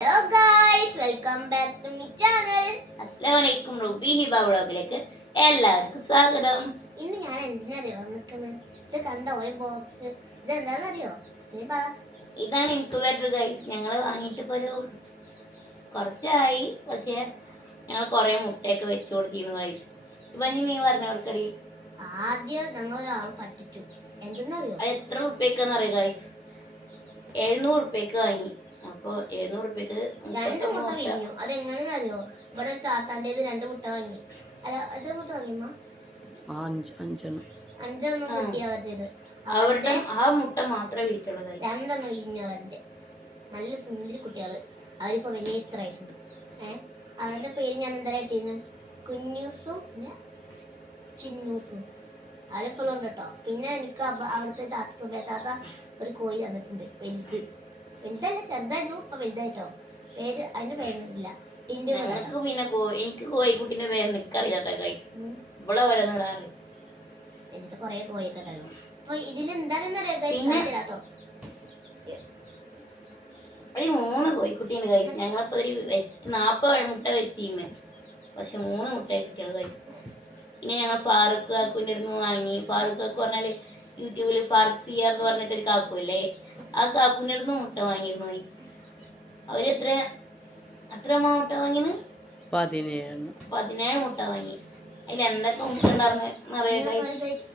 Hello guys, welcome back to my channel. അസ്സലാമലൈക്കും. Ruby Hiba വ്ളോഗിലേക്ക് എല്ലാവർക്കും സ്വാഗതം. ഇന്ന് ഞാൻ എന്തിനറിയോ നിൽക്കുന്നത്? ഇത് കണ്ടോ ഒരു ബോക്സ്? ഇത് എന്താണെന്നറിയോ? നീ പറ. ഇതാണ് ഇൻക്യുബേറ്റർ ഗൈസ്. ഞങ്ങൾ വാങ്ങിയിട്ട് ഇപ്പോൾ ഒരു കുറച്ചായി, പക്ഷേ ഞങ്ങൾ കുറേ മുട്ടയൊക്കെ വെച്ചു കൊടുത്തിരുന്നു ഗൈസ്. ഇവന് നീ പറഞ്ഞവർക്കടി ആദ്യം ഞങ്ങൾ ഒരാൾ പറ്റിച്ചു. എന്തെന്നറിയോ? അത് എത്ര ഉറുപ്പ്യക്കെന്ന് അറിയോ ഗൈസ്? 700 ഉറുപ്പ്യക്ക് വാങ്ങി. അപ്പോൾ 700 ഉറുപ്പ്യക്ക് രണ്ട് മുട്ട വിരിഞ്ഞു. അത് എങ്ങനെയാണെന്നറിയോ? ഇവിടെ ഒരു താത്താൻ്റെത് 2 മുട്ട വാങ്ങി. അല്ല, എത്ര മുട്ട വാങ്ങിയമ്മ? 5 കിട്ടി അവരുടേത്. അവരുടെ ആ മുട്ട മാത്രമേ വിരിച്ചുള്ളൂ ഗൈസ്. 2 വിരിഞ്ഞു അവരുടെ. നല്ല സുന്ദരി കുട്ടികള്. അവരിപ്പോ വലിയ ഇത്ര ആയിട്ടുണ്ട്. അവരുടെ പേര് ഞാൻ എന്തായിട്ടിരുന്നു? കുഞ്ഞൂസും പിന്നെ ചിന്നൂസും. അവരിപ്പോഴും ഉണ്ട് കേട്ടോ. പിന്നെ എനിക്ക് അവിടുത്തെ താത്ത ഒരു കോഴി തന്നിട്ടുണ്ട്. വലുതല്ല, ചെറുതായിരുന്നു, ഇപ്പൊ വലുതായിട്ടോ. പേര് അതിന്റെ പേരൊന്നുമില്ല. ഞങ്ങൾക്ക് പിന്നെ എനിക്ക് കോഴിക്കുട്ടിന്റെ പേര് നിക്കറിയാത്ത ഗൈസ്. ഇവിടെ വരുന്നതാണ്. എനിക്ക് കൊറേ കോഴിയൊക്കെ ഉണ്ടായിരുന്നു. അപ്പൊ ഇതിലെന്താണെന്ന് അറിയാട്ടോ. ഒരു 3 കോഴിക്കുട്ടിയുണ്ട് ഗൈസ്. ഞങ്ങളിപ്പോ ഒരു 40 മുട്ട വെച്ചിരുന്നു, പക്ഷെ 3 മുട്ട കിട്ടിയത് ഗൈസ്. പിന്നെ ഞങ്ങൾ ഫാറൂഖ് കാക്കുവിൻ്റെ അടുത്ത് വാങ്ങി. ഫാറൂഖ് കാക്കു പറഞ്ഞാൽ യൂട്യൂബിൽ ഫാറൂഖ് സിയാർ എന്ന് പറഞ്ഞിട്ടൊരു കാക്കുല്ലേ, ആ കാക്കുവിൻ്റെ അടുത്ത് മുട്ട വാങ്ങിയിരുന്നു ഗൈസ്. എത്ര മുട്ട വാങ്ങിയത്? 17 മുട്ട വാങ്ങി. അതിൽ എന്തൊക്കെ മുട്ട ഉണ്ടായിരുന്നു അറിയാം ഗൈസ്.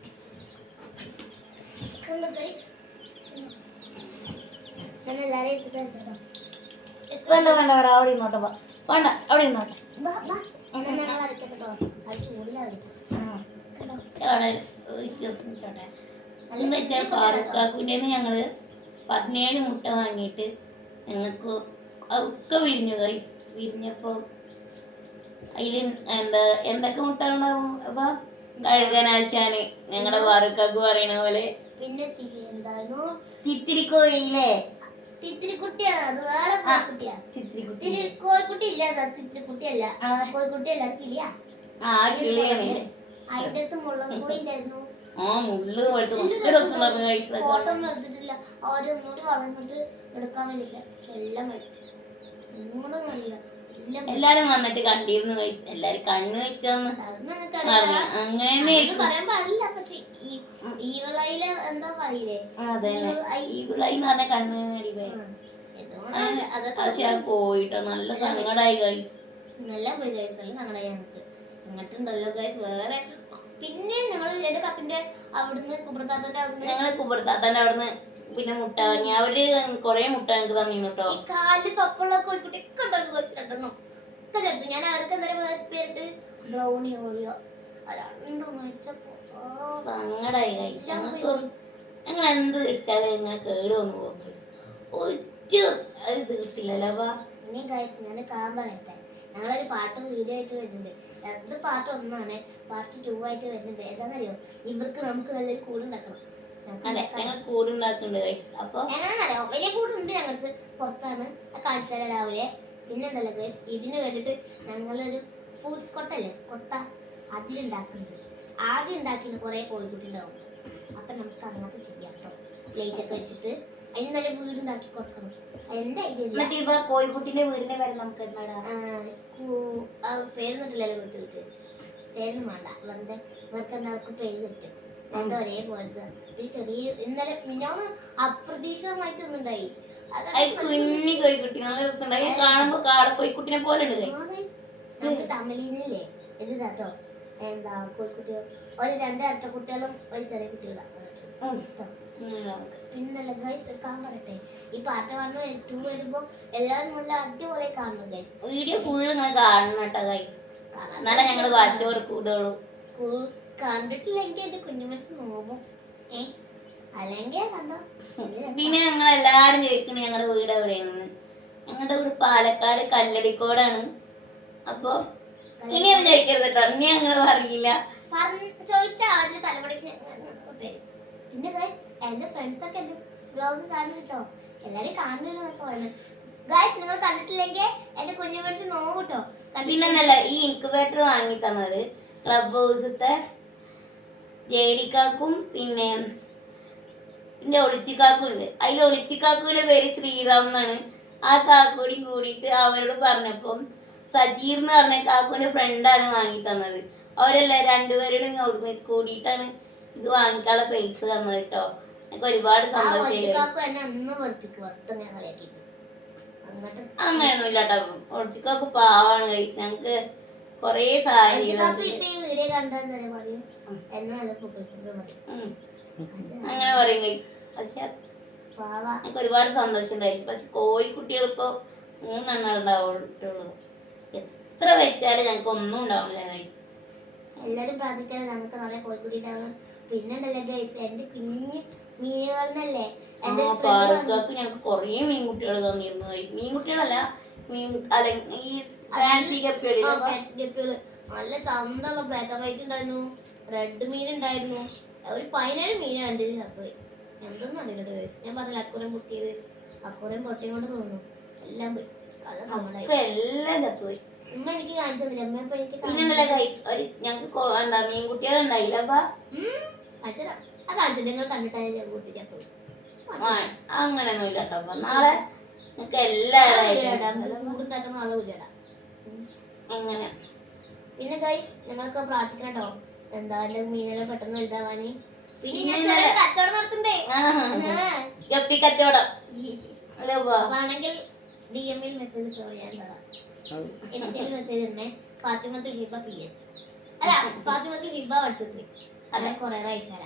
വേണ്ട അവിടെ ഇരുന്നോട്ടെ. വേണ്ട അവിടെ ഇരുന്നോട്ടെ. ഫാറൂഖ് കാക്കുവിൻ്റെ ഞങ്ങള് 17 മുട്ട വാങ്ങിയിട്ട് ഞങ്ങൾക്ക് ഒക്കെ വിരിഞ്ഞു ഗൈസ്. വിരിഞ്ഞപ്പോൾ അതിൽ എന്തൊക്കെ മുട്ട ഉണ്ടാവും? അപ്പൊ കഴുകനാശാന് ഞങ്ങളുടെ ഫാറൂഖ് കാക്കു പറയണ പോലെ. പിന്നെ ചിത്തിരിക്കോയില്ലേ? ചിത്തിരിക്കുട്ടിയാണ്. അത് വേറെ കോഴിക്കുട്ടിയാ. കോഴിക്കുട്ടി ഇല്ല, ചിത്തിരിക്കുട്ടിയല്ല. കോഴിക്കുട്ടിയല്ല, കിളിയാ. അതിന്റെ അടുത്ത് മുള്ളൻ കോഴി ഉണ്ടായിരുന്നു. ഫോട്ടോ ഒന്നും എടുത്തിട്ടില്ല. അവരൊന്നുകൂടി വളർന്നിട്ട് എടുക്കാൻ വേണ്ടിയില്ല. പക്ഷെ എല്ലാം മരിച്ചു. ഒന്നുകൂടെ അറിയില്ല. എല്ലാരും വന്നിട്ട് കണ്ടിരുന്നു ഗൈസ്. എല്ലാരും കണ്ണ് വെച്ചോന്ന് അങ്ങനെ പറയാൻ പാടില്ല. പക്ഷെ ഈവളയില് എന്താ പറയില്ലേ? അതെ, ഈവിളായിന്ന് പറഞ്ഞ കണ്ണ് പോയിട്ടോ. നല്ല സങ്കടായി ഗൈസ്. നല്ല പോയി ഗൈസ്, നല്ല സങ്കടായി ഞങ്ങൾക്ക്. അങ്ങോട്ടുണ്ടല്ലോ ഗൈസ് വേറെ. പിന്നെ ഞങ്ങൾ എന്റെ കസിന്റെ അവിടുന്ന് കുബർത്താത്തന്റെ അവിടുന്ന് പിന്നെ മുട്ട വാങ്ങി. അവര് കൊറേ മുട്ട ഞങ്ങൾക്ക് തന്നിരുന്നു കേട്ടോ. ഈ കാലില് തൊപ്പുള്ള കോഴിക്കുട്ടി ഒക്കെ ഉണ്ടായിരുന്നു ഗൈസ്. 2 ഒക്കെ ചേർത്തു. ഞാൻ അവർക്ക് എന്തായാലും പേരിട്ട് ബ്രൗണി ഓറിയോ. രണ്ടു മരിച്ചപ്പോ സങ്കടായി ഗൈസ്. ഞങ്ങൾ എന്ത് വെച്ചാലും ഇങ്ങനെ കേട് വന്നു പോകും. ഒറ്റ ഇത് കിട്ടില്ലല്ലോ. ഇനി ഗൈസ് ഞാൻ കാണാൻ പറയട്ടെ. ഞങ്ങളൊരു പാട്ട് വീഡിയോ ആയിട്ട് വരുന്നുണ്ട്. ഇത് പാർട്ട് 1 ആണ്. പാർട്ട് 2 ആയിട്ട് വരുന്നുണ്ട്. ഏതാണെന്നറിയോ? ഇവർക്ക് നമുക്ക് നല്ലൊരു കൂടുണ്ടാക്കണം. എങ്ങനെയാണെന്നറിയോ? വലിയ കൂടുണ്ട് ഞങ്ങൾക്ക്, പുറത്താണ്. കാണിച്ചാൽ രാവിലെ. പിന്നെ ഉണ്ടല്ലോ ഗൈസ്, ഇതിന് വേണ്ടിട്ട് ഞങ്ങളൊരു ഫുഡ്സ് കൊട്ടല്ലേ, കൊട്ട, അതിലുണ്ടാക്കുന്നുണ്ട്. ആദ്യം ഉണ്ടാക്കിയിട്ട് കുറെ കോഴിക്കുട്ടി ഉണ്ടാവും. അപ്പൊ നമുക്ക് അങ്ങനത്തെ ചെയ്യാം കേട്ടോ. ലൈറ്റ് ഒക്കെ വെച്ചിട്ട് അതിന് നല്ല വീടുണ്ടാക്കി കൊടുക്കണം. എന്റെ ഐഡിയ കോഴിക്കുട്ടിന്റെ വീടിന്റെ പേര് നമുക്ക് പേരൊന്നുമില്ലല്ലോ കുട്ടികൾക്ക്. പേരൊന്നും വേണ്ട, വെറുതെ ഇവർക്ക് എല്ലാവർക്കും പേര് തെറ്റും. രണ്ടും ഒരേപോലത്തെ ഒരു ചെറിയ. ഇന്നലെ മിനിഞ്ഞാന്ന് അപ്രതീക്ഷിതമായിട്ടൊന്നുണ്ടായി. കുഞ്ഞി കോഴിക്കുട്ടി നല്ല രസമുണ്ടായി കാണുമ്പോ. കോഴിക്കുട്ടിനെ പോലെ നമുക്ക് തമിഴിനില്ലേ ഇത് കേട്ടോ. എന്താ കോഴിക്കുട്ടികൾ ഒരു 2 ഇരട്ട കുട്ടികളും ഒരു ചെറിയ കുട്ടികളാണ്. പിന്നല്ല ഗൈസ് എടുക്കാൻ പറയട്ടെ. ഈ പാട്ട് കാണുമ്പോ 2 വരുമ്പോ എല്ലാവരും നല്ല അടിപൊളി കാണുന്നു ഗൈസ്. വീഡിയോ ഫുള്ള് നിങ്ങൾ കാണണം കേട്ടോ ഗൈസ്. എന്നാലേ ഞങ്ങള് വാച്ചോർ കൂടുള്ളൂ. കണ്ടിട്ടില്ലെങ്കിൽ എന്റെ കുഞ്ഞുമനസ് നോവും. അല്ലെങ്കിൽ കണ്ടോ. പിന്നെ ഞങ്ങൾ എല്ലാരും ചോദിക്കണ ഞങ്ങളുടെ വീട് എവിടെയാണെന്ന്. ഞങ്ങളുടെ വീട് പാലക്കാട് കല്ലടിക്കോടാണ്. അപ്പൊ ഇനിയൊന്നും ചോദിക്കരുത് കേട്ടോ. ഇനി ഞങ്ങൾ അറിയില്ല. ചോദിച്ചാ അവരുടെ തലമുറയ്ക്ക്. പിന്നെ എന്റെ ഫ്രണ്ട്സ് ഒക്കെ എന്റെ ബ്ലോഗ് കാണും കേട്ടോ. എല്ലാരും കാണുന്നൊക്കെ പറയുന്നത്. ഗൈസ് നിങ്ങൾ കണ്ടിട്ടില്ലെങ്കിൽ എന്റെ കുഞ്ഞുമനസ് നോവും കേട്ടോ. പിന്നൊന്നല്ല, ഈ ഇൻക്യുബേറ്റർ വാങ്ങി തന്നത് ക്ലബ് ഹൗസത്തെ ജേഡിക്കാക്കും പിന്നെ എന്റെ ഒളിച്ചിക്കാക്കും ഉണ്ട്. അതിൽ ഒളിച്ചിക്കാക്കുവിന്റെ പേര് ശ്രീറാം എന്നാണ്. ആ കാക്കൂടിയും കൂടിയിട്ട് അവരോട് പറഞ്ഞപ്പം സജീർ എന്ന് പറഞ്ഞ കാക്കുവിന്റെ ഫ്രണ്ടാണ് വാങ്ങി തന്നത്. അവരെല്ലാം രണ്ടുപേരോടും കൂടിയിട്ടാണ് ഇത് വാങ്ങിക്കാനുള്ള പൈസ തന്നത് കേട്ടോ. എനിക്ക് ഒരുപാട് സന്തോഷം. അങ്ങനെയൊന്നും ഇല്ല കേട്ടോ. ഒളിച്ചിക്കാക്ക് പാവാണ് കഴിച്ച് ഞങ്ങക്ക് കൊറേ സഹായം അങ്ങനെ പറയും കഴിച്ച്. പക്ഷെ ഞങ്ങൾക്ക് ഒരുപാട് സന്തോഷം ഉണ്ടായിരുന്നു. പക്ഷെ കോഴിക്കുട്ടികൾ ഇപ്പൊ 3 എണ്ണം ഉണ്ടാവുള്ളൂ. എത്ര വെച്ചാലും ഞങ്ങൾക്ക് ഒന്നും ഉണ്ടാവില്ല കഴിച്ച്. എല്ലാരും പ്രാർത്ഥിക്കണം നമുക്ക് നല്ല കോഴിക്കുട്ടിയിട്ടാണ്. പിന്നെ എന്റെ കുഞ്ഞ് മീനുകളല്ലേ ഞങ്ങൾക്ക് കൊറേ മീൻകുട്ടികൾ തന്നിരുന്നു. മീൻകുട്ടികളല്ല, ഈ ഫാൻസി ഗപ്പികള് നല്ല ചന്തമുള്ള ബ്ലാക്ക് ആൻഡ് വൈറ്റ് ഉണ്ടായിരുന്നു, റെഡ് മീൻ ഉണ്ടായിരുന്നു. ഒരു 17 മീനാണ് എൻ്റെ ചത്തുപോയി. എന്തൊന്നും അറിയില്ല. ഞാൻ പറഞ്ഞില്ല അക്കുറം പൊട്ടിയത്, അക്കുറം പൊട്ടിയും കൊണ്ട് തോന്നുന്നു എല്ലാം പോയി. എല്ലാം ചത്തുപോയി. ഉമ്മ എനിക്ക് കാണിച്ചു തന്നില്ല. അമ്മ ഇപ്പൊ എനിക്ക് ഞങ്ങക്ക് മീൻകുട്ടികൾ ഉണ്ടായില്ല. ആ കാണിച്ചു നിങ്ങൾ കണ്ടിട്ടാണ് കൂട്ടി ചത്തുപോയി. അങ്ങനെയൊന്നും ഇല്ല കേട്ടോ. നാളെ നിങ്ങൾക്ക് എല്ലാവരും എങ്ങനെ പിന്നെ ഞങ്ങൾക്ക് പ്രാർത്ഥിക്കണം കേട്ടോ. എന്താ എന്റെ മീനെല്ലാം പെട്ടെന്ന് വലുതാവാന്. പിന്നെ ഞാൻ കച്ചവടം നടത്തണ്ടേ, കച്ചവടം വേണമെങ്കിൽ DM-ൽ മെസ്സേജ് ഇട്ടോ. ഞാൻ എനിക്ക് മെസ്സേജ് തന്നെ ഫാത്തിമത്തുൽ ഹിബ PH അല്ല ഫാത്തിമത്തുൽ ഹിബ വട്ടത്തിൽ അല്ലെ കൊറേ അയച്ചാല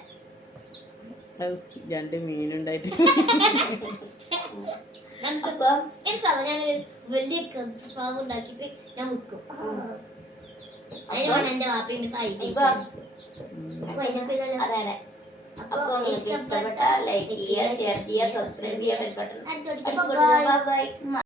2 മീനുണ്ടായിട്ട് ഞാനൊരു വലിയ ഫ്രോഗ് ഉണ്ടാക്കിട്ട് ഞാൻ വിൽക്കും. അതിനാണ് എന്റെ വാപ്പയും ഇഷ്ടപ്പെട്ട ലൈക്ക് ചെയ്യുക, ഷെയർ ചെയ്യുക, സബ്സ്ക്രൈബ് ചെയ്യുക.